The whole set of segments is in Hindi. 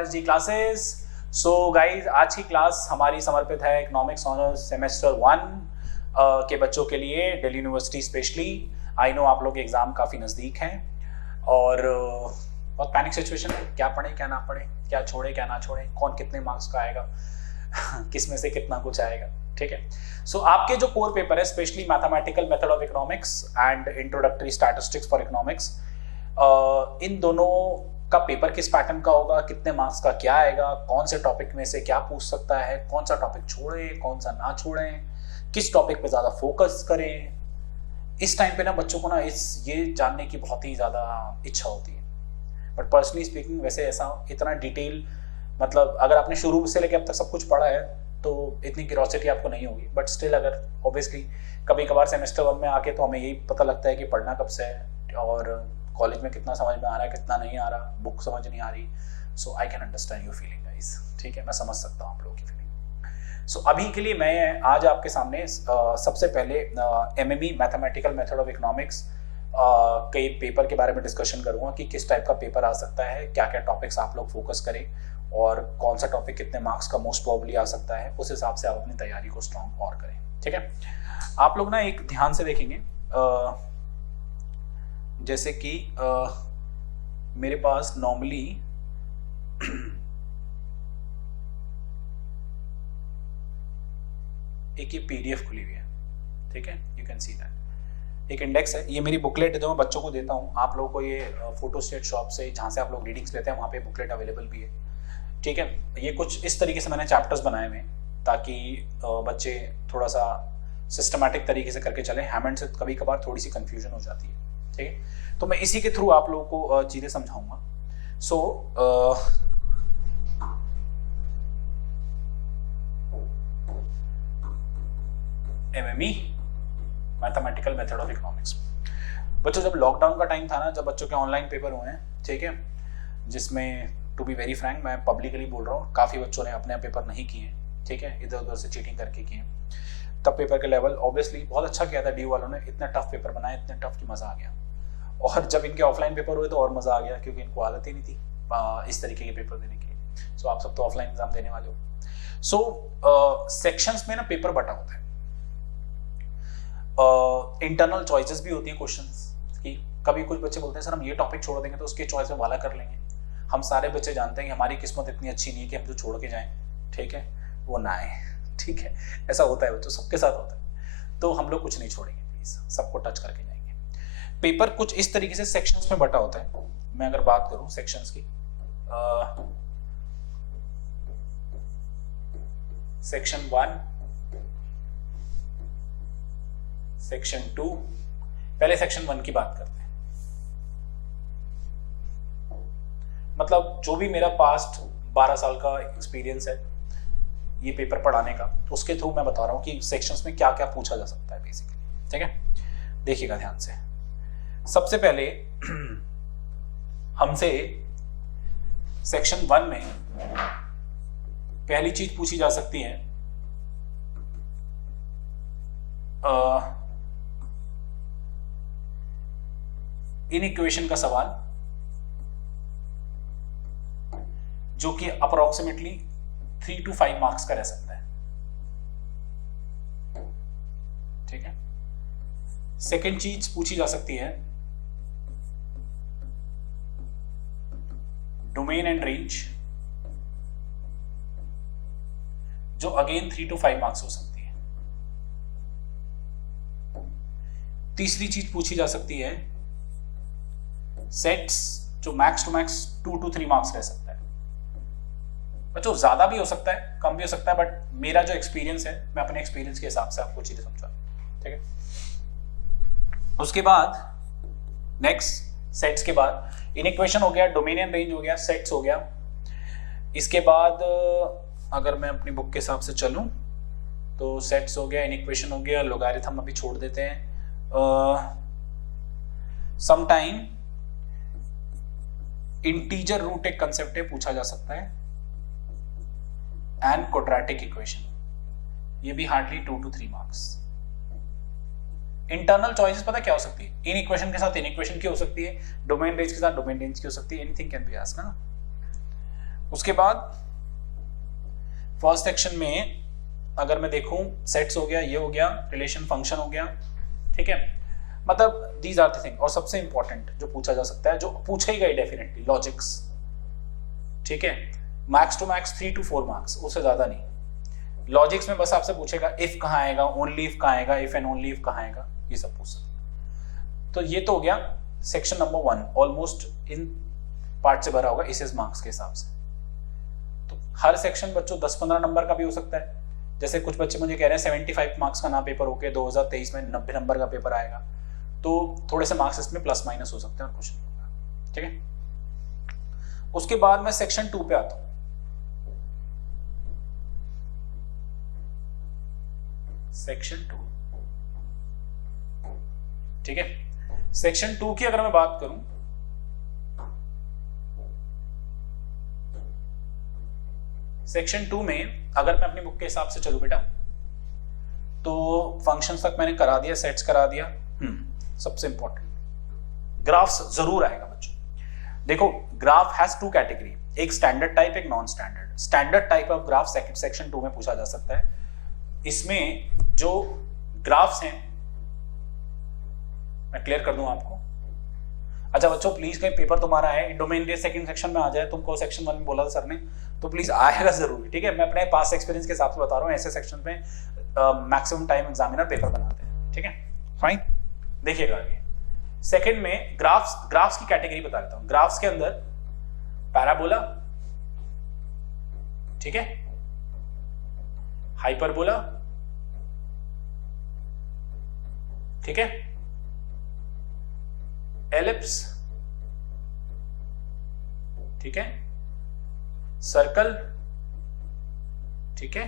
RSG classes. सो गाइज, आज की क्लास हमारी समर्पित है इकोनॉमिक्स ऑनर्स सेमेस्टर 1 के बच्चों के लिए, Delhi university specially. I know आप लोग के एग्जाम काफ़ी नज़दीक हैं और बहुत पैनिक सिचुएशन है, क्या पढ़े क्या ना पढ़े, क्या छोड़े क्या ना छोड़े, कौन कितने मार्क्स का आएगा किस में से कितना कुछ आएगा। ठीक है, सो आपके जो कोर पेपर है specially mathematical method of economics and introductory statistics for economics, इन दोनों का पेपर किस पैटर्न का होगा, कितने मार्क्स का क्या आएगा, कौन से टॉपिक में से क्या पूछ सकता है, कौन सा टॉपिक छोड़ें कौन सा ना छोड़ें, किस टॉपिक पे ज़्यादा फोकस करें, इस टाइम पे ना बच्चों को ना ये जानने की बहुत ही ज़्यादा इच्छा होती है। बट पर्सनली स्पीकिंग वैसे ऐसा इतना डिटेल, मतलब अगर आपने शुरू से लेकर अब तक सब कुछ पढ़ा है तो इतनी क्यूरियोसिटी आपको नहीं होगी। बट स्टिल अगर ऑब्वियसली कभी कभार सेमेस्टर 1 में आके तो हमें यही पता लगता है कि पढ़ना कब से है और कॉलेज में कितना समझ में आ रहा है कितना नहीं आ रहा, बुक समझ नहीं आ रही। So I can understand your feeling guys, ठीक है, मैं समझ सकता हूँ आप लोगों की फीलिंग। सो अभी के लिए मैं आज आपके सामने सबसे पहले MME mathematical method of economics के पेपर के बारे में डिस्कशन करूँगा कि किस टाइप का पेपर आ सकता है, क्या क्या टॉपिक्स आप लोग फोकस करें और कौन सा टॉपिक कितने मार्क्स का मोस्ट प्रोबेबली आ सकता है, उस हिसाब से आप अपनी तैयारी को स्ट्रॉन्ग और करें। ठीक है, आप लोग ना एक ध्यान से देखेंगे, जैसे कि मेरे पास नॉर्मली एक ये PDF खुली हुई है, ठीक है, यू कैन सी दैट, एक इंडेक्स है। ये मेरी बुकलेट है जो मैं बच्चों को देता हूँ, आप लोगों को ये फोटो स्टेट शॉप से जहाँ से आप लोग रीडिंग्स लेते हैं वहाँ पे बुकलेट अवेलेबल भी है। ठीक है, ये कुछ इस तरीके से मैंने चैप्टर्स बनाए हुए ताकि बच्चे थोड़ा सा सिस्टमैटिक तरीके से करके चले, हैंड से कभी कभार थोड़ी सी कंफ्यूजन हो जाती है। ठीक है, तो मैं इसी के थ्रू आप लोगों को चीजें समझाऊंगा। सो MME mathematical method of economics. बच्चों, जब लॉकडाउन का टाइम था ना, जब बच्चों के ऑनलाइन पेपर हुए हैं, ठीक है, जिसमें टू बी वेरी फ्रैंक मैं पब्लिकली बोल रहा हूँ, काफ़ी बच्चों ने अपने पेपर नहीं किए, ठीक है, इधर उधर से चीटिंग करके किए, तब पेपर के लेवल ऑब्वियसली बहुत अच्छा किया था। ड्यू वालों ने इतना टफ पेपर बनाया, इतने टफ कि मज़ा आ गया। और जब इनके ऑफलाइन पेपर हुए तो और मज़ा आ गया, क्योंकि इनको आदत ही नहीं थी इस तरीके के पेपर देने की। सो आप सब तो ऑफलाइन एग्जाम देने वाले हो। सो सेक्शंस में ना पेपर बटा होता है, इंटरनल चॉइसेस भी होती हैं क्वेश्चंस की। कभी कुछ बच्चे बोलते हैं सर हम ये टॉपिक छोड़ देंगे तो उसके चॉइस में वाला कर लेंगे। हम सारे बच्चे जानते हैं कि हमारी किस्मत इतनी अच्छी नहीं है कि हम जो छोड़ के जाएं, ठीक है, वो ना आए। ठीक है, ऐसा होता है बच्चों, सबके साथ होता है। तो हम लोग कुछ नहीं छोड़ेंगे, प्लीज सबको टच करके जाएंगे। पेपर कुछ इस तरीके से सेक्शंस में बटा होता है। मैं अगर बात करूं सेक्शंस की, सेक्शन 1, सेक्शन 2, पहले सेक्शन 1 की बात करते हैं। मतलब जो भी मेरा पास्ट 12 साल का एक्सपीरियंस है ये पेपर पढ़ाने का, तो उसके थ्रू मैं बता रहा हूँ कि सेक्शंस में क्या क्या पूछा जा सकता है बेसिकली। ठीक है, देखिएगा ध्यान से। सबसे पहले हमसे सेक्शन 1 में पहली चीज पूछी जा सकती है इन इक्वेशन का सवाल, जो कि अप्रोक्सीमेटली 3 to 5 मार्क्स का रह सकता है। ठीक है, सेकेंड चीज पूछी जा सकती है डोमेन एंड रेंज, जो अगेन 3 to 5 मार्क्स हो सकती है। तीसरी चीज पूछी जा सकती है सेट्स, जो max to max 2 to 3 marks रह सकता है। बच्चों ज्यादा भी हो सकता है, कम भी हो सकता है, बट मेरा जो एक्सपीरियंस है मैं अपने एक्सपीरियंस के हिसाब से आपको चीजें समझा। ठीक है, उसके बाद नेक्स्ट सेट्स के बाद इनइक्वेशन हो गया, डोमेन एंड रेंज हो गया, सेट्स हो गया। इसके बाद अगर मैं अपनी बुक के हिसाब से चलूं तो सेट्स हो गया, इनइक्वेशन हो गया, लोगारिथम अभी छोड़ देते हैं। समटाइम इंटीजर रूट एक कंसेप्ट है, पूछा जा सकता है, एंड क्वाड्रेटिक इक्वेशन, ये भी hardly 2 to 3 marks. Internal choices पता क्या हो सकती है, इन इक्वेशन के साथ इन इक्वेशन की हो सकती है, डोमेन रेंज के साथ डोमेन रेंज की हो सकती है, एनीथिंग कैन बी आस्क्ड ना। उसके बाद फर्स्ट सेक्शन में अगर मैं देखूं, सेट्स हो गया, ये हो गया, रिलेशन फंक्शन हो गया, ठीक है, मतलब दीज आर द थिंग। और सबसे इंपॉर्टेंट जो पूछा जा सकता है, जो पूछे ही गए डेफिनेटली, लॉजिक्स, ठीक है, max to max 3 to 4 marks, उससे ज्यादा नहीं। लॉजिक्स में बस आपसे पूछेगा इफ कहाँ आएगा, ओनली इफ कहाँ आएगा, इफ एंड ओनली इफ कहाँ आएगा, ये सब पूछ सकते हैं। तो ये तो हो गया section number 1, almost in part से भरा होगा इस मार्क्स के हिसाब से। तो हर सेक्शन बच्चों 10-15 नंबर का भी हो सकता है। जैसे कुछ बच्चे मुझे कह रहे हैं 75 मार्क्स का ना पेपर होके 2023 में 90 नंबर का पेपर आएगा, तो थोड़े से मार्क्स इसमें प्लस माइनस हो सकते हैं और कुछ नहीं होगा, ठीक है। उसके बाद मैं सेक्शन 2 पे आता हूं। सेक्शन 2, ठीक है, सेक्शन 2 की अगर मैं बात करूं, सेक्शन 2 में अगर मैं अपनी बुक के हिसाब से चलूं बेटा, तो फंक्शंस तक मैंने करा दिया, सेट्स करा दिया। सबसे इंपॉर्टेंट ग्राफ्स जरूर आएगा बच्चों। देखो, ग्राफ हैज 2 कैटेगरी, एक स्टैंडर्ड टाइप, एक non standard. Standard type of graph section 2 में पूछा जा सकता है। इसमें जो ग्राफ्स हैं, मैं क्लियर कर दूं आपको। अच्छा बच्चों, प्लीज कहीं पेपर तुम्हारा है डोमेन के सेकंड सेक्शन में आ जाए, तुमको सेक्शन 1 में बोला था सर ने, तो प्लीज आएगा जरूर, ठीक है। मैं अपने पास एक्सपीरियंस के हिसाब से बता रहा हूँ, ऐसे सेक्शन में मैक्सिमम टाइम एग्जामिनर पेपर बनाते हैं, ठीक है, फाइन। देखिएगा आगे सेकंड में ग्राफ्स की कैटेगरी बता देता हूं। ग्राफ्स के अंदर पैराबोला, ठीक है, हाइपरबोला, ठीक है, एलिप्स, ठीक है, सर्कल, ठीक है,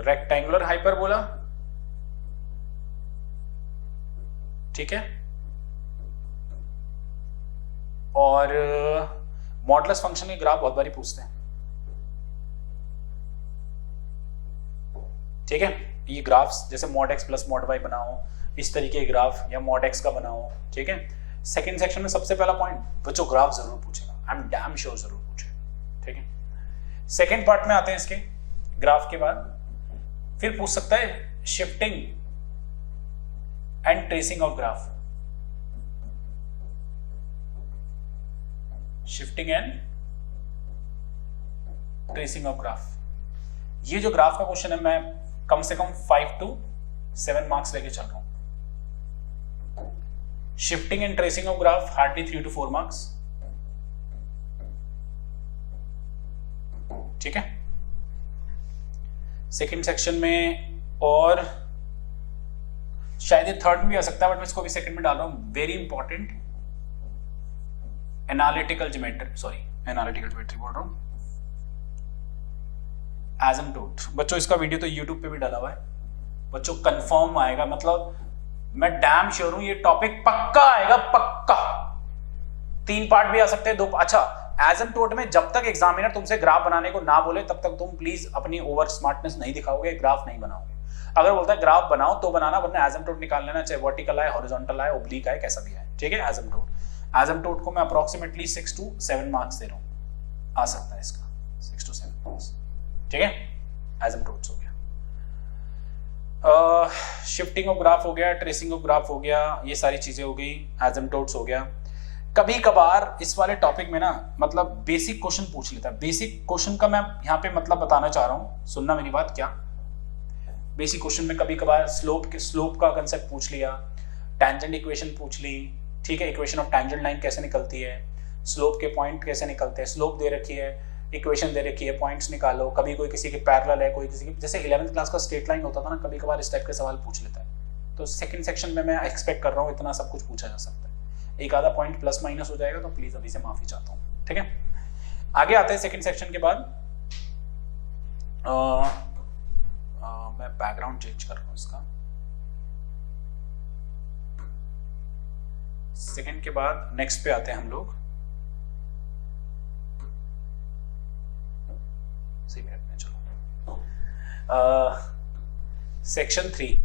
रेक्टेंगुलर हाइपरबोला, ठीक है, और मॉडुलस फंक्शन के ग्राफ बहुत बारी पूछते हैं, ठीक है। ये ग्राफ्स जैसे mod X plus mod Y बनाओ, इस तरीके के ग्राफ, या मॉड एक्स का बनाओ, ठीक है। सेकंड सेक्शन में सबसे पहला पॉइंट बच्चों ग्राफ जरूर पूछेगा, आई एम डैम श्योर जरूर पूछेगा, ठीक है। सेकंड पार्ट में आते हैं इसके ग्राफ के बाद, फिर पूछ सकता है shifting and tracing of graph, shifting and tracing of graph. ये जो ग्राफ का क्वेश्चन है, मैं कम से कम 5 to 7 मार्क्स लेके चल रहा हूं। Shifting and tracing of graph hardly 3 to 4 marks, ठीक है। सेकंड सेक्शन में, और शायद ये थर्ड में भी आ सकता है, बट मैं इसको भी सेकंड में डाल रहा हूं। वेरी इंपॉर्टेंट एनालिटिकल ज्योमेट्री बोल रहा हूं, एसिम्प्टोट। बच्चों इसका वीडियो तो YouTube पे भी डाला हुआ है बच्चों, कंफर्म आएगा, मतलब मैं डैम श्योर हूं ये टॉपिक पक्का आएगा, पक्का। 3 पार्ट भी आ सकते हैं, 2। अच्छा, एसिम्प्टोट में जब तक एग्जामिनर तुमसे ग्राफ बनाने को ना बोले तब तक तुम प्लीज अपनी ओवर स्मार्टनेस नहीं दिखाओगे, ग्राफ नहीं बनाओगे। अगर बोलता है ग्राफ बनाओ तो बनाना, वरना एसिम्प्टोट निकाल लेना, चाहे वर्टिकल आए, हॉरिजॉन्टल आए, ओब्लिक आए, कैसा भी आए, ठीक है। एसिम्प्टोट को मैं अप्रोक्सीमेटली 6 to 7 मार्क्स दे रहा हूं, आ सकता है इसका 6 to 7 मार्क्स, ठीक है। एसिम्प्टोट्स हो गया, शिफ्टिंग ऑफ ग्राफ हो गया, ट्रेसिंग ऑफ ग्राफ हो गया, ये सारी चीजें हो गई, एसिम्प्टोट्स हो गया। कभी कभार इस वाले टॉपिक में ना, मतलब बेसिक क्वेश्चन पूछ लेता है। बेसिक क्वेश्चन का मैं यहाँ पे मतलब बताना चाह रहा हूँ, सुनना मेरी बात। क्या बेसिक क्वेश्चन में कभी कभार स्लोप का कंसेप्ट पूछ लिया, टैंजेंट इक्वेशन पूछ ली, ठीक है, इक्वेशन ऑफ टैंजेंट लाइन कैसे निकलती है, स्लोप के पॉइंट कैसे निकलते हैं, स्लोप दे रखी है, इक्वेशन दे रखी है, पॉइंट्स निकालो। कभी कोई किसी के पैरेलल है, कोई किसी के, जैसे 11th क्लास का स्ट्रेट लाइन होता था ना, कभी कभार इस टाइप के सवाल पूछ लेता है। तो सेकंड सेक्शन में मैं एक्सपेक्ट कर रहा हूँ इतना सब कुछ पूछा जा सकता है। एक आधा पॉइंट प्लस माइनस हो जाएगा, तो प्लीज अभी से माफी चाहता हूँ, ठीक है। आगे आते हैं सेकंड सेक्शन के बाद। मैं बैकग्राउंड चेंज कर रहा हूँ इसका। सेकंड के बाद नेक्स्ट पे आते हैं हम लोग। सही मिनट में चलो, सेक्शन 3।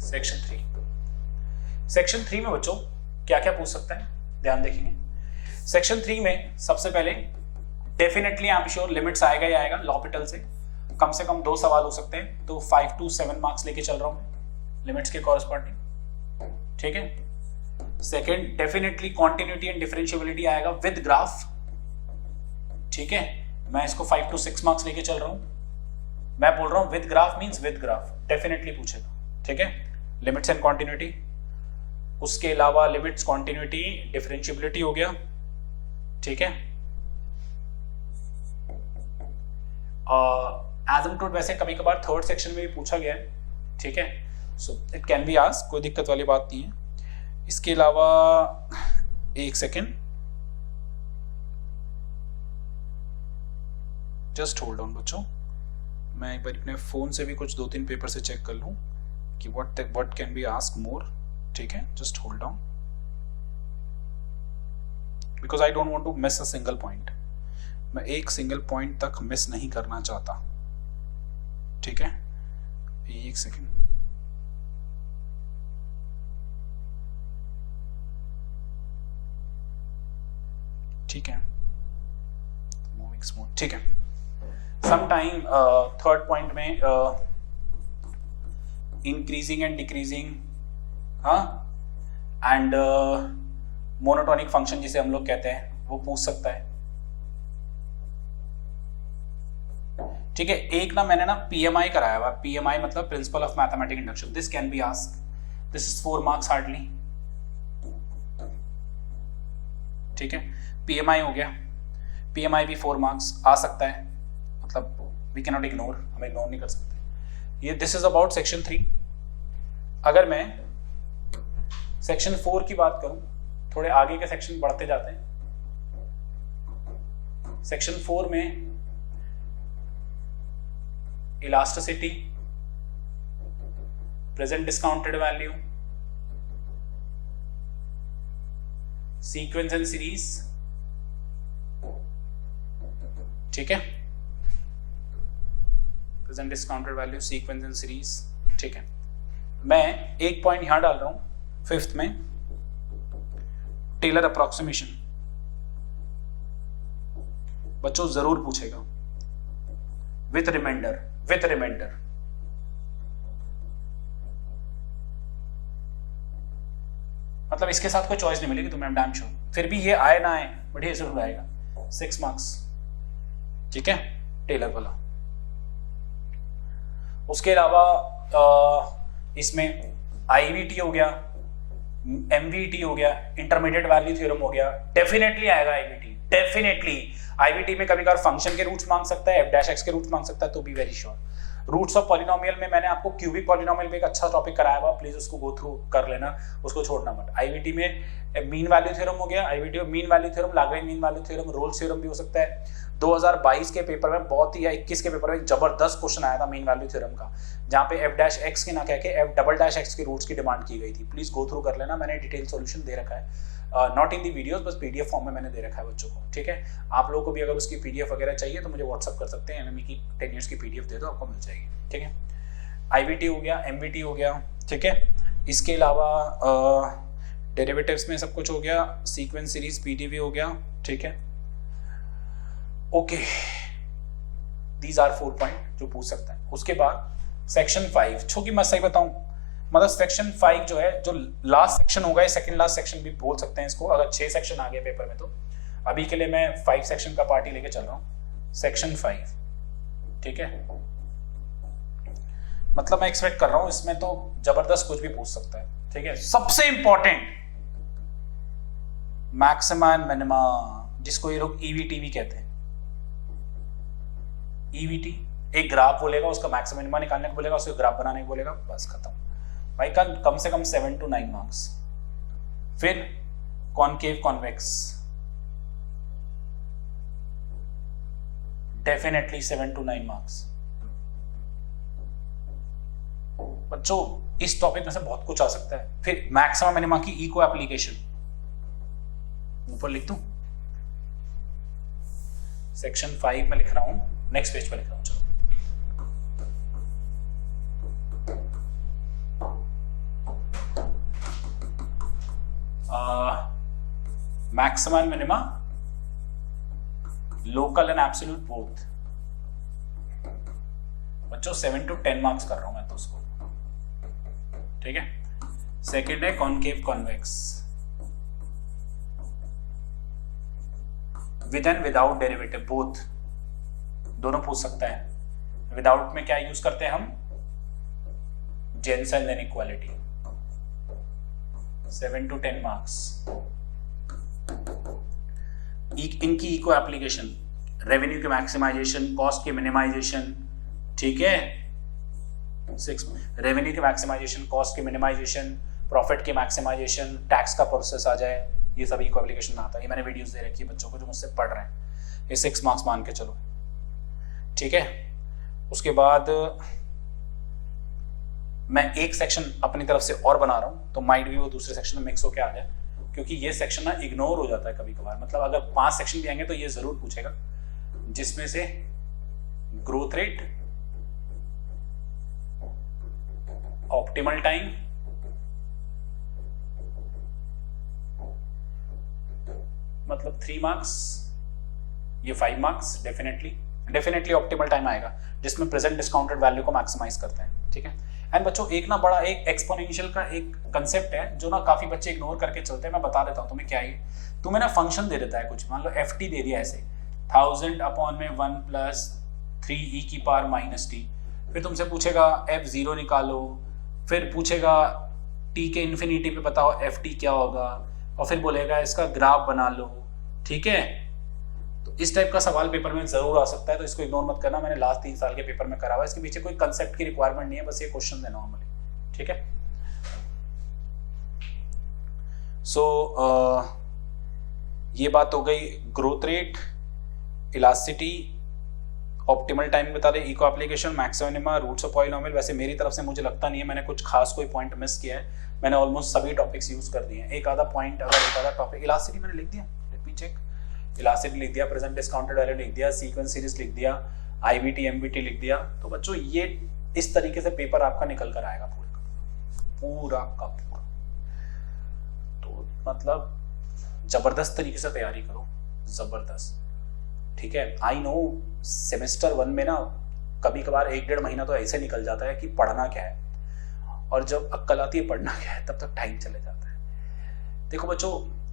सेक्शन 3 में बच्चों क्या क्या पूछ सकता है, ध्यान देखेंगे। सेक्शन 3 में सबसे पहले definitely I am sure limits आएगा ही आएगा। लॉपिटल से कम 2 सवाल हो सकते हैं, तो 5 to 7 मार्क्स लेके चल रहा हूं लिमिट्स के कॉरस्पॉन्डिंग, ठीक है। Second definitely continuity and differentiability आएगा विद ग्राफ, ठीक है। मैं इसको 5 to 6 मार्क्स लेके चल रहा हूं। मैं बोल रहा हूं with graph means with graph definitely पूछेगा, ठीक है। लिमिट्स एंड कॉन्टिन्यूटी, उसके अलावा लिमिट्स, कॉन्टिन्यूटी, डिफरेंशिएबिलिटी हो गया, ठीक है। एसिम्पटोट वैसे कभी कभार थर्ड सेक्शन में भी पूछा गया है, ठीक है। So it can be asked, कोई दिक्कत वाली बात नहीं है। इसके अलावा एक सेकेंड, जस्ट होल्ड ऑन बच्चों, मैं एक बार अपने फोन से भी कुछ 2-3 पेपर से चेक कर लूं कि what can be asked more, ठीक है। Just hold on because I don't want to miss a single point. मैं एक सिंगल पॉइंट तक मिस नहीं करना चाहता, ठीक है। एक सेकेंड, ठीक है। मूविंग स्मूथ, ठीक है। समटाइम थर्ड पॉइंट में इंक्रीजिंग एंड डिक्रीजिंग, हाँ, एंड मोनोटोनिक फंक्शन जिसे हम लोग कहते हैं वो पूछ सकता है, ठीक है। एक ना मैंने ना PMI कराया हुआ, PMI मतलब principle of mathematic induction, this can be asked, this is 4 marks hardly, ठीक है। PMI हो गया, PMI भी 4 मार्क्स आ सकता है, मतलब वी कैन नॉट इग्नोर, हम इग्नोर नहीं कर सकते ये। This is about section 3। अगर मैं सेक्शन 4 की बात करूं, थोड़े आगे के सेक्शन बढ़ते जाते हैं। सेक्शन 4 में elasticity, present discounted value, sequence and series, ठीक है। Present discounted value, sequence and series, ठीक है। मैं एक पॉइंट यहां डाल रहा हूं 5th में, टेलर अप्रोक्सीमेशन बच्चों जरूर पूछेगा विथ रिमाइंडर, मतलब इसके साथ कोई चॉइस नहीं मिलेगी तुम्हें, डैम श्योर। फिर भी ये आए ना आए बट ये जरूर आएगा, 6 मार्क्स, ठीक है, टेलर वाला। उसके अलावा इसमें IVT हो गया, MVT हो गया, इंटरमीडिएट वैल्यू थ्योरम हो गया, डेफिनेटली आएगा IVT, डेफिनेटली। IVT में कभी कभार फंक्शन के रूट्स मांग सकता है, f' के रूट्स मांग सकता है, तो be very sure. Roots of polynomial में मैंने आपको क्यूबिक पॉलिनोमियल में एक अच्छा टॉपिक कराया हुआ, प्लीज उसको गो थ्रू कर लेना, उसको छोड़ना मत। IVT में मीन वैल्यू थ्योरम हो गया, IVT में mean value theorem, Lagrange mean value theorem, Rolle's theorem भी हो सकता है। 2022 के पेपर में बहुत ही, या 21 के पेपर में जबरदस्त क्वेश्चन आया था मीन वैल्यू थ्योरम का, जहां पे f' के ना कह के f" के रूट्स की डिमांड की गई थी। प्लीज गो थ्रू कर लेना, मैंने डिटेल सॉल्यूशन दे रखा है, नॉट इन दी वीडियोस, बस PDF फॉर्म में मैंने दे रखा है बच्चों को, ठीक है। आप लोगों को भी अगर उसकी PDF वगैरह चाहिए तो मुझे व्हाट्सअप कर सकते हैं, MME की 10 ईयर्स की PDF दे दो, आपको मिल जाएगी, ठीक है। IVT हो गया, MVT हो गया, ठीक है। इसके अलावा डेरिवेटिव्स में सब कुछ हो गया, सीक्वेंस सीरीज PDV हो गया, ठीक है। ओके, दीज आर 4 पॉइंट जो पूछ सकता है। उसके बाद सेक्शन 5, चूंकि मैं सही बताऊं, मतलब सेक्शन 5 जो है, जो लास्ट सेक्शन होगा, सेकंड लास्ट सेक्शन भी बोल सकते हैं इसको, अगर 6 सेक्शन आ गए पेपर में, तो अभी के लिए मैं 5 सेक्शन का पार्टी लेके चल रहा हूं, सेक्शन 5, ठीक है। मतलब मैं एक्सपेक्ट कर रहा हूं इसमें तो जबरदस्त कुछ भी पूछ सकता है, ठीक है। सबसे इंपॉर्टेंट मैक्सिमा एंड मिनिमा, जिसको ये लोग EVT भी कहते हैं। EVT एक ग्राफ बोलेगा, उसका मैक्सिमम मिनिमा निकालने को बोलेगा, उसको ग्राफ बनाने को बोलेगा, बस खत्म भाई। कम से कम 7 to 9 मार्क्स। फिर concave convex, definitely 7 to 9 marks. बच्चों इस टॉपिक में से बहुत कुछ आ सकता है। फिर मैक्सिमा मिनिमा की इको एप्लीकेशन ऊपर लिख दूं, सेक्शन 5 में लिख रहा हूं, नेक्स्ट पेज पर लिख रहा हूं, चलो। Maxima and minima, local and absolute both. बच्चों 7 to 10 मार्क्स कर रहा हूं मैं तो उसको, ठीक है। सेकेंड है concave convex, with and without derivative both, दोनों पूछ सकता है। विदाउट में क्या यूज करते हैं हम, जेनसेन इनइक्वालिटी। 7 to 10 marks. इनकी इको एप्लीकेशन, रेवेन्यू के मैक्सिमाइजेशन, कॉस्ट के मिनिमाइजेशन, ठीक है। 6 रेवेन्यू के मैक्सिमाइजेशन, कॉस्ट के मिनिमाइजेशन, प्रॉफिट के मैक्सिमाइजेशन, टैक्स का प्रोसेस आ जाए, ये सब इको एप्लीकेशन में आता है। ये मैंने वीडियोस दे रखी है बच्चों को जो मुझसे पढ़ रहे हैं, ये 6 मार्क्स मान के चलो, ठीक है। उसके बाद मैं एक सेक्शन अपनी तरफ से और बना रहा हूं, तो माइट भी वो दूसरे सेक्शन में मिक्स होके आ जाए, क्योंकि ये सेक्शन ना इग्नोर हो जाता है कभी कभार। मतलब अगर 5 सेक्शन भी आएंगे तो ये जरूर पूछेगा, जिसमें से ग्रोथ रेट, ऑप्टिमल टाइम, मतलब 3 मार्क्स, ये 5 मार्क्स डेफिनेटली ऑप्टिमल टाइम आएगा, जिसमें प्रेजेंट डिस्काउंटेड वैल्यू को मैक्सिमाइज करते हैं, ठीक है। एंड बच्चों एक ना बड़ा एक एक्सपोनेंशियल का एक कंसेप्ट है जो ना काफी बच्चे इग्नोर करके चलते हैं। मैं बता देता हूं तुम्हें क्या है। तुम्हें ना फंक्शन दे देता है कुछ, मान लो ft दे दिया ऐसे 1000 अपॉन में 1 + 3e की पावर -t, फिर तुमसे पूछेगा f0 निकालो, फिर पूछेगा t के इन्फिनिटी पे बताओ ft क्या होगा, और फिर बोलेगा इसका ग्राफ बना लो, ठीक है। तो इस टाइप का सवाल पेपर में जरूर आ सकता है, तो इसको इग्नोर मत करना। मैंने लास्ट 3 साल के पेपर में करा हुआ है, इसके पीछे कोई कंसेप्ट की रिक्वायरमेंट नहीं है, बस ये क्वेश्चन है नॉर्मली, ठीक है। सो ये बात हो गई growth rate, elasticity, optimal time बता दे, eco application, maxima, roots of polynomial. वैसे मेरी तरफ से मुझे लगता नहीं है मैंने कुछ खास कोई पॉइंट मिस किया है, मैंने ऑलमोस्ट सभी टॉपिक्स यूज कर दिए हैं। एक आधा पॉइंट, अगर एक आधा टॉपिक, इलास्टिसिटी मैंने लिख दिया, लेट मी चेक, इलास्टिसिटी लिख दिया, प्रेजेंट डिस्काउंटेड वैल्यू लिख दिया, सीक्वेंस सीरीज लिख दिया, आईवीटी एमवीटी लिख दिया। तो बच्चों ये इस तरीके से पेपर आपका निकल कर आएगा पूरा का पूरा। तो मतलब जबरदस्त तरीके से तैयारी करो, जबरदस्त, ठीक है। आई नो सेमेस्टर 1 में ना कभी कभार 1-1.5 महीना तो ऐसे निकल जाता है कि पढ़ना क्या है, और जब अक्ल आती है पढ़ना क्या है तब तक टाइम चले जाता है। देखो बच्चों,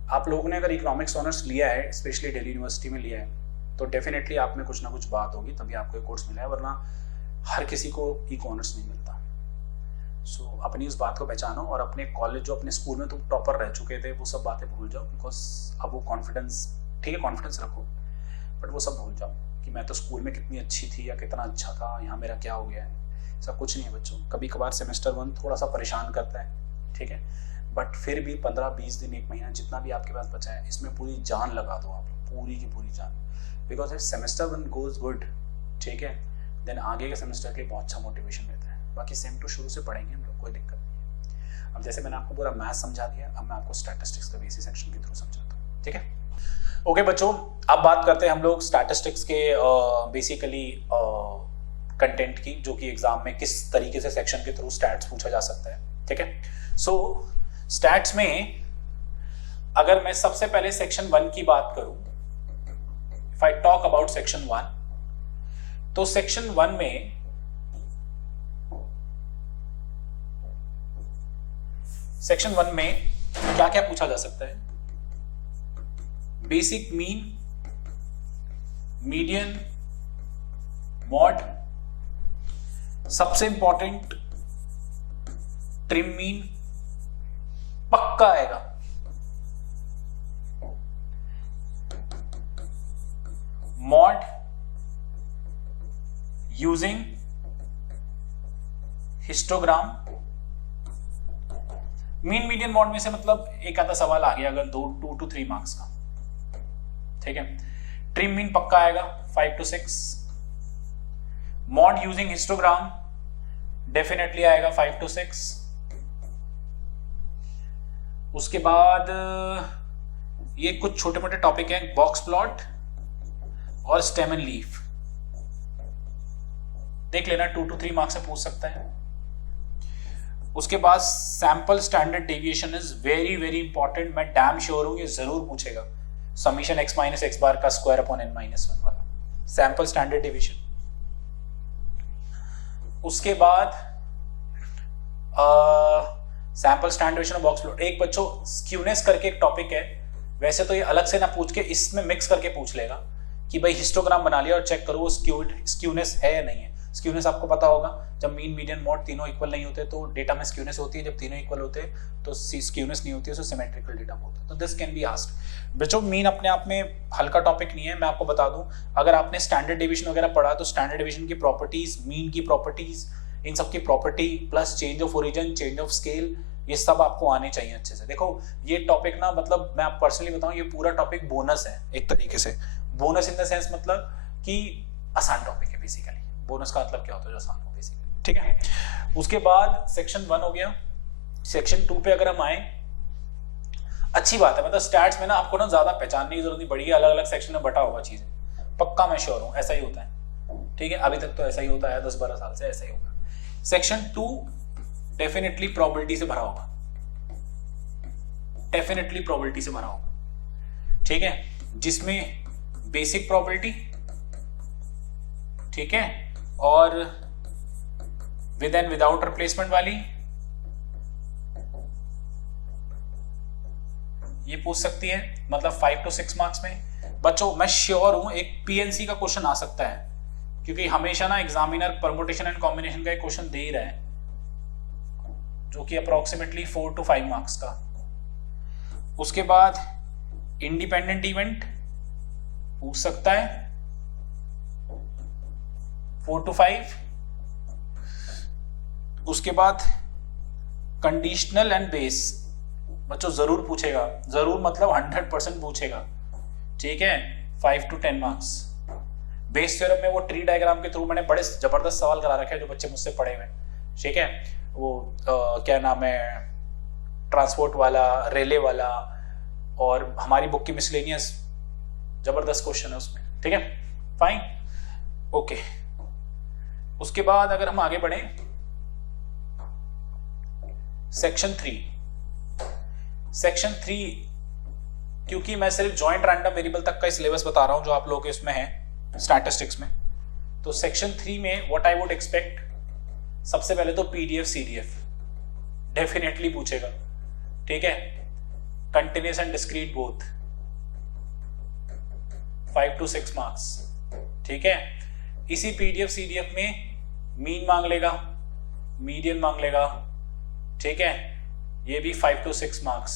आप लोगों ने अगर इकोनॉमिक्स ऑनर्स लिया है, स्पेशली दिल्ली यूनिवर्सिटी में लिया है, तो डेफिनेटली आप में कुछ ना कुछ बात होगी, तभी आपको एक कोर्स मिला है, वरना हर किसी को इको ऑनर्स नहीं मिलता। सो अपनी उस बात को पहचानो, और अपने कॉलेज जो अपने स्कूल में तुम टॉपर रह चुके थे वो सब बातें भूल जाओ, बिकॉज अब वो कॉन्फिडेंस, ठीक है कॉन्फिडेंस रखो, बट वो सब भूल जाओ कि मैं तो स्कूल में कितनी अच्छी थी या कितना अच्छा था, यहाँ मेरा क्या हो गया है। ऐसा कुछ नहीं है बच्चों। कभी कभार सेमेस्टर 1 थोड़ा सा परेशान करता है, ठीक है, बट फिर भी 15-20 दिन, 1 महीना, जितना भी आपके पास बचा है, इसमें पूरी जान लगा दो आप, पूरी की पूरी जान, because if semester 1 goes good, ठीक है, देन आगे के सेमेस्टर के लिए बहुत अच्छा मोटिवेशन रहता है। बाकी सेम टू शुरू से पढ़ेंगे हम लोग, कोई दिक्कत नहीं है। अब जैसे मैंने आपको पूरा मैथ समझा दिया, अब मैं आपको स्टैटिस्टिक्स का बेसिक सेक्शन के थ्रू समझाता हूँ, ठीक है। ओके बच्चों, अब बात करते हैं हम लोग स्टैटिस्टिक्स के बेसिकली कंटेंट की, जो कि एग्जाम में किस तरीके से सेक्शन के थ्रू स्टैट्स पूछा जा सकता है, ठीक है। सो स्टैट्स में अगर मैं सबसे पहले सेक्शन 1 की बात करूं, if I talk about section 1, तो सेक्शन 1 में क्या क्या पूछा जा सकता है? बेसिक मीन, मीडियन, मॉड, सबसे इंपॉर्टेंट ट्रिम मीन पक्का आएगा, mod using histogram. Mean median mode में से मतलब एक आधा सवाल आ गया अगर 2 to 3 मार्क्स का, ठीक है। ट्रिम मीन पक्का आएगा 5 to 6, mod using histogram definitely आएगा 5 to 6। उसके बाद ये कुछ छोटे मोटे टॉपिक हैं, बॉक्स प्लॉट और स्टेम एंड लीफ, देख लेना 2 to 3 मार्क्स से पूछ सकता है। उसके बाद sample standard deviation is very very important, मैं डैम श्योर हूं ये जरूर पूछेगा। समीशन x माइनस एक्स बार का स्क्वायर अपॉन n माइनस 1 वाला सैंपल स्टैंडर्ड डिवीजन। उसके बाद sample standard division box plot. एक बच्चों स्क्यूनेस करके एक टॉपिक है, वैसे तो ये अलग से ना पूछ के इसमें मिक्स करके पूछ लेगा कि भाई हिस्टोग्राम बना लिया और चेक करो वो स्क्यूनेस है या नहीं है। स्क्यूनेस आपको पता होगा, जब मीन मीडियन मॉड तीनों इक्वल नहीं होते तो डेटा में स्क्यूनेस होती है, जब तीनों इक्वल होते हैं तो स्क्यूनेस नहीं होती है, तो सिमेट्रिकल डेटा बोलते हैं। तो दिस कैन बी आस्क्ड। बच्चों मीन अपने आप में हल्का टॉपिक नहीं है, मैं आपको बता दूं, अगर आपने स्टैंडर्ड डिवीजन वगैरह पढ़ा तो स्टैंडर्ड डिवीजन की प्रॉपर्टीज, मीन की प्रॉपर्टीज, इन सब की property plus change of origin, change of scale, ये सब आपको आने चाहिए अच्छे से। देखो ये टॉपिक ना, मतलब मैं आप पर्सनली बताऊं, ये पूरा टॉपिक बोनस है एक तरीके से। बोनस इन द सेंस मतलब कि आसान टॉपिक है बेसिकली। बोनस का मतलब क्या होता है, जो आसान हो बेसिकली, ठीक है। उसके बाद सेक्शन 1 हो गया। सेक्शन 2 पे अगर हम आए, अच्छी बात है, मतलब स्टैट्स में ना आपको ना ज्यादा पहचानने की जरूरत नहीं पड़ेगी, अलग अलग सेक्शन में बटा होगा चीजें, पक्का मैं श्योर हूं ऐसा ही होता है, ठीक है। अभी तक तो ऐसा ही होता है, 10-12 साल से ऐसा ही होगा। सेक्शन 2 डेफिनेटली प्रोबेबिलिटी से भरा होगा, डेफिनेटली प्रोबेबिलिटी से भरा होगा, ठीक है, जिसमें बेसिक प्रोबेबिलिटी, ठीक है, और विद एंड विदाउट रिप्लेसमेंट वाली ये पूछ सकती है, मतलब 5 to 6 मार्क्स में। बच्चों मैं श्योर हूं एक पीएनसी का क्वेश्चन आ सकता है, क्योंकि हमेशा ना एग्जामिनर परमुटेशन एंड कॉम्बिनेशन का एक क्वेश्चन दे ही रहा है, जो कि अप्रोक्सीमेटली 4 to 5 मार्क्स का। उसके बाद इंडिपेंडेंट इवेंट पूछ सकता है 4 to 5। उसके बाद कंडीशनल एंड बेस, बच्चों जरूर पूछेगा, जरूर मतलब 100% पूछेगा, ठीक है, 5 to 10 मार्क्स। बेस थ्योरम में वो ट्री डायग्राम के थ्रू मैंने बड़े जबरदस्त सवाल करा रखे हैं जो बच्चे मुझसे पढ़े हुए, ठीक है। वो क्या नाम है, ट्रांसपोर्ट वाला, रेले वाला, और हमारी बुक की मिसलेनियस, जबरदस्त क्वेश्चन है उसमें, ठीक है, फाइन, ओके। उसके बाद अगर हम आगे बढ़े, सेक्शन 3, क्योंकि मैं सिर्फ जॉइंट रैंडम वेरिएबल तक का सिलेबस बता रहा हूं जो आप लोगों के इसमें है स्टैटिस्टिक्स में, तो सेक्शन 3 में व्हाट आई वुड एक्सपेक्ट, सबसे पहले तो पीडीएफ सीडीएफ डेफिनेटली पूछेगा, ठीक है, continuous and discrete both 5 to 6 marks, ठीक है। इसी पीडीएफ सीडीएफ में मीन मांग लेगा, मीडियन मांग लेगा, ठीक है, ये भी 5 to 6 मार्क्स।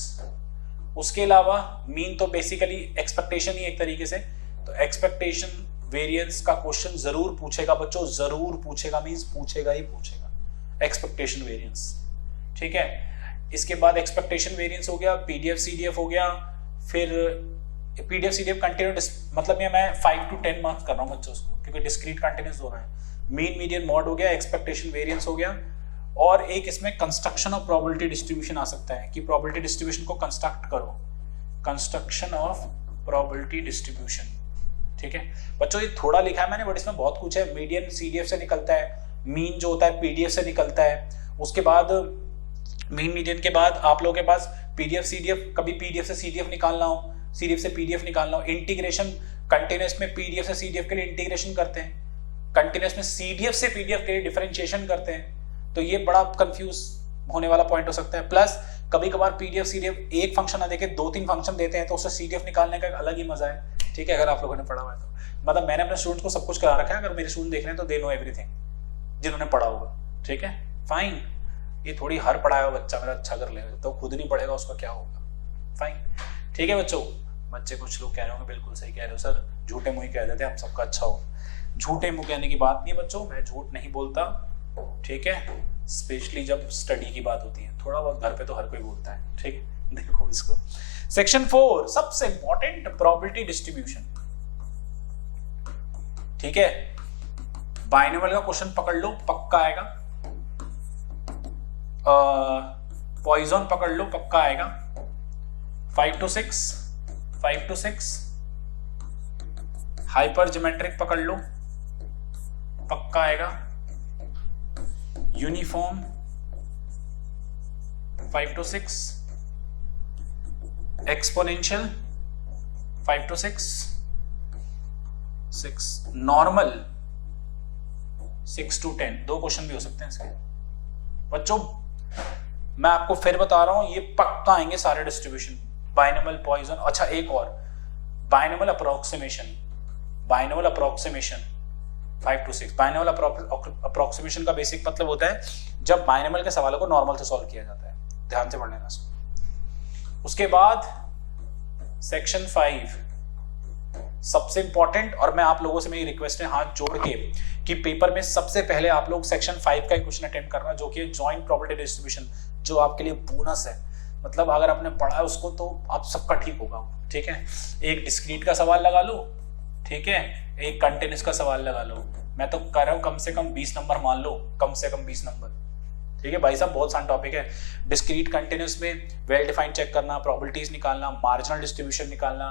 उसके अलावा मीन तो बेसिकली एक्सपेक्टेशन ही एक तरीके से, तो एक्सपेक्टेशन वेरिएंस का क्वेश्चन जरूर पूछेगा बच्चों, जरूर पूछेगा, मींस पूछेगा ही पूछेगा, एक्सपेक्टेशन वेरिएंस, ठीक है। इसके बाद एक्सपेक्टेशन वेरिएंस हो गया, पीडीएफ सीडीएफ हो गया, फिर पीडीएफ सीडीएफ कंटिन्यूस, मतलब ये मैं 5 to 10 मार्क्स कर रहा हूँ बच्चों उसको, क्योंकि डिस्क्रीट कंटिन्यूस हो रहा है। मीन मीडियन मॉड हो गया, एक्सपेक्टेशन वेरिएंस हो गया, और एक इसमें कंस्ट्रक्शन ऑफ प्रोबेबिलिटी डिस्ट्रीब्यूशन आ सकता है कि प्रोबेबिलिटी डिस्ट्रीब्यूशन को कंस्ट्रक्ट करो, कंस्ट्रक्शन ऑफ प्रोबेबिलिटी डिस्ट्रीब्यूशन, ठीक है। बच्चों ये थोड़ा लिखा है मैंने, बट इसमें बहुत कुछ है। मीडियन सीडीएफ से निकलता है, मीन जो होता है पीडीएफ से निकलता है, उसके बाद मीन मीडियन के बाद आप लोगों के पास पीडीएफ सीडीएफ, कभी पीडीएफ से सीडीएफ निकालना हो, सीडीएफ से पीडीएफ निकालना हो, इंटीग्रेशन कंटिन्यूअस में पीडीएफ से सीडीएफ के लिए इंटीग्रेशन करते हैं, कंटिन्यूअस में सीडीएफ से पीडीएफ के लिए डिफरेंशिएशन करते हैं, तो ये बड़ा कंफ्यूज होने वाला पॉइंट हो सकता है। प्लस कभी कभार पीडीएफ सीडीएफ एक फंक्शन ना देके 2-3 फंक्शन देते हैं, तो उससे सीडीएफ निकालने का एक अलग ही मजा है, ठीक है, अगर आप लोगों ने पढ़ा हुआ है तो। मतलब मैंने अपने स्टूडेंट्स को सब कुछ करा रखा है, अगर मेरे स्टूडेंट देख रहे हैं तो दे नो एवरीथिंग, जिन्होंने पढ़ा होगा, ठीक है, फाइन। ये थोड़ी हर पढ़ाया हुआ बच्चा मेरा अच्छा कर लेगा, तो खुद नहीं पढ़ेगा उसका क्या होगा, फाइन, ठीक है बच्चों। बच्चे कुछ लोग कह रहे होंगे बिल्कुल सही कह रहे हो सर, झूठे मुंह ही कह देते हैं हम सबका अच्छा हो। झूठे मुंह कहने की बात नहीं है बच्चों, मैं झूठ नहीं बोलता, ठीक है, स्पेशली जब स्टडी की बात होती है, थोड़ा बहुत घर पे तो हर कोई बोलता है, ठीक है। देखो इसको, सेक्शन 4 सबसे इंपॉर्टेंट, प्रोबेबिलिटी डिस्ट्रीब्यूशन, ठीक है। बाइनोमियल का क्वेश्चन पकड़ लो, पक्का आएगा। पॉइजन पकड़ लो, पक्का आएगा। 5 to 6 हाइपर ज्योमेट्रिक पकड़ लो, पक्का आएगा। Uniform 5 to 6, exponential 5 to 6, 6 normal, 6 to 10, 2 question भी हो सकते हैं इसके। बच्चों मैं आपको फिर बता रहा हूं, ये पक्का आएंगे सारे डिस्ट्रीब्यूशन, बाइनोमियल पॉइजन। अच्छा एक और, binomial approximation, binomial approximation 5 to 6। Binomial approximation का बेसिक मतलब होता है जब बाइनोमियल के सवालों को नॉर्मल से सॉल्व किया जाता है, ध्यान से पढ़ लेना इसको। उसके बाद सेक्शन 5 सबसे इंपॉर्टेंट, और मैं आप लोगों से मेरी रिक्वेस्ट है हाथ जोड़ के कि पेपर में सबसे पहले आप लोग सेक्शन 5 का क्वेश्चन अटेम्प्ट करना, जो कि जॉइंट प्रोबेबिलिटी डिस्ट्रीब्यूशन, जो आपके लिए बोनस है। मतलब अगर आपने पढ़ा है उसको तो आप सबका ठीक होगा, ठीक है। एक डिस्क्रीट का सवाल लगा लो, ठीक है, एक कंटिन्यूअस का सवाल लगा लो। मैं तो कर रहा हूं कम से कम 20 नंबर मान लो, कम से कम 20 नंबर, ठीक है भाई साहब, बहुत सारा टॉपिक है। डिस्क्रीट कंटिन्यूअस में वेल डिफाइंड चेक करना, प्रोबेबिलिटीज निकालना, मार्जिनल डिस्ट्रीब्यूशन निकालना,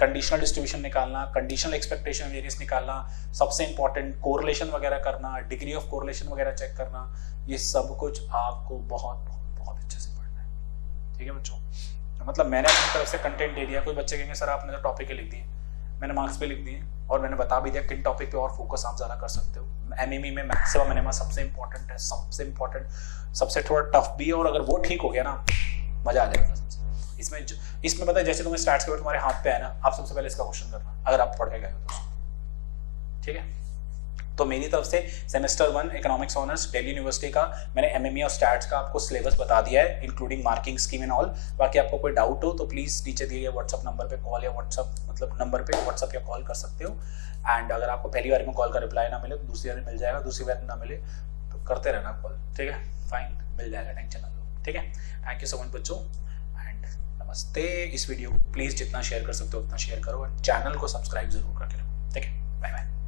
कंडीशनल डिस्ट्रीब्यूशन निकालना, कंडीशनल एक्सपेक्टेशन वेरिएंस निकालना, सबसे इंपॉर्टेंट कोरिलेशन वगैरह करना, डिग्री ऑफ कोरिलेशन वगैरह चेक करना, ये सब कुछ आपको बहुत बहुत बहुत अच्छे से पढ़ना है, ठीक है बच्चों। मतलब मैंने अपनी तरफ से कंटेंट दे दिया, कोई बच्चे कहेंगे सर आपने तो टॉपिक लिख दिए, मैंने मार्क्स पे लिख दिए और मैंने बता भी दिया किन टॉपिक पे और फोकस आप ज़्यादा कर सकते हो। एमएमई में मैक्सिमम मिनिमम सबसे इंपॉर्टेंट है, सबसे इंपॉर्टेंट, सबसे थोड़ा टफ भी है, और अगर वो ठीक हो गया ना मजा आ जाएगा सबसे। इसमें पता है जैसे तुम्हें स्टार्ट के तुम्हारे हाथ पे है ना, आप सबसे पहले इसका क्वेश्चन करना अगर आप पढ़ के गए हो तो, ठीक है। तो मेरी तरफ से semester 1 economics honours Delhi university का मैंने एमएमई और स्टैट्स का आपको सिलेबस बता दिया है, including marking scheme and all. बाकी आपको कोई डाउट हो तो प्लीज नीचे दिए गए व्हाट्सअप नंबर पे कॉल या नंबर पे व्हाट्सअप या कॉल कर सकते हो। एंड अगर आपको पहली बार में कॉल का रिप्लाई ना मिले तो दूसरी बार में मिल जाएगा, दूसरी बार में ना मिले तो करते रहना कॉल, ठीक है, फाइन, मिल जाएगा, टेंशन ना लो, ठीक है। थैंक यू सो मच बच्चों एंड नमस्ते। इस वीडियो को प्लीज जितना शेयर कर सकते हो उतना शेयर करो, एंड चैनल को सब्सक्राइब जरूर करके रखो, ठीक है, बाय बाय।